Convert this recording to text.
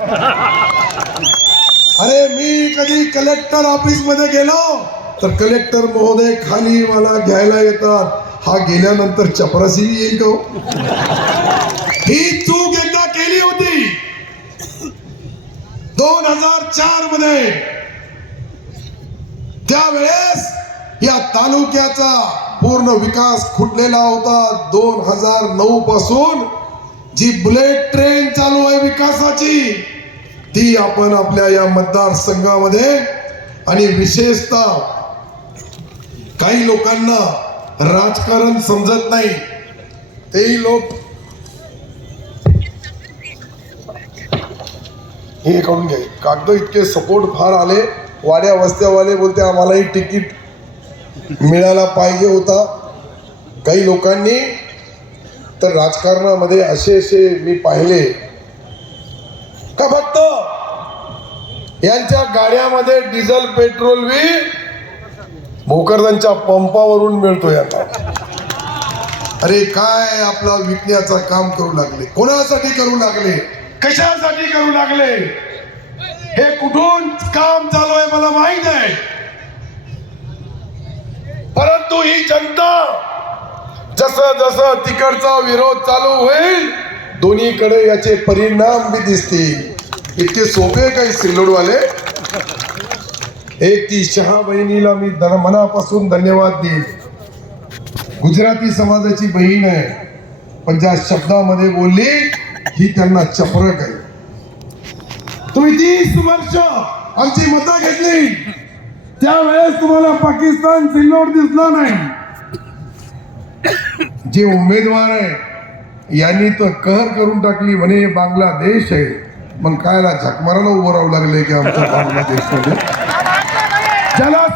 अरे मी कधी कलेक्टर ऑफिसमध्ये गेलो तर कलेक्टर महोदय खाली मला घ्यायला येतात. हा गेल्यानंतर चपरासी येईल का हो? ही चूक एकदा केली होती. दोन हजार चारमध्ये. त्यावेळेस या तालुक्याचा पूर्ण विकास खुटलेला होता. दोन हजार नऊ पासून जी बुलेट ट्रेन चालू आहे विकासाची ती आपण आपल्या या मतदारसंघामध्ये आणि विशेषतः काही लोकांना राजकारण समजत नाही. तेही लोक हे काढून घ्या. कागद इतके सपोर्ट फार आले. वाड्या वस्त्यावाले बोलते आम्हालाही तिकीट मिळायला पाहिजे होता. काही लोकांनी तर राजकारणामध्ये असे असे मी पाहिले का फक्त यांच्या गाड्यामध्ये डिझेल पेट्रोल बी भोकरदांच्या पंपावरून मिळतो यांना अरे काय आपला विकण्याचं काम करू लागले? कोणासाठी करू लागले? कशासाठी करू लागले? हे कुठून काम चालू आहे मला माहीत आहे. परंतु ही जनता जसं जसं तिकडचा विरोध चालू होईल दोन्हीकडे याचे परिणाम बी दिसतील. इतके सोपे काही सिल्लोडवाले. एक ती शहा बहिणीला मी मनापासून धन्यवाद देईल गुजराती समाजाची बहीण आहे पण ज्या शब्दामध्ये बोलली ही त्यांना चपरक आहे. तुम्ही तीस वर्ष आमची मतं घेतली. त्यावेळेस तुम्हाला पाकिस्तान सिल्लोड दिसला नाही. जे उमेदवार आहे यांनी तर कहर करून टाकली म्हणे बांगलादेश आहे. मग काय झकमाराला उभं राहू लागले की आमच्या देशमध्ये ज्याला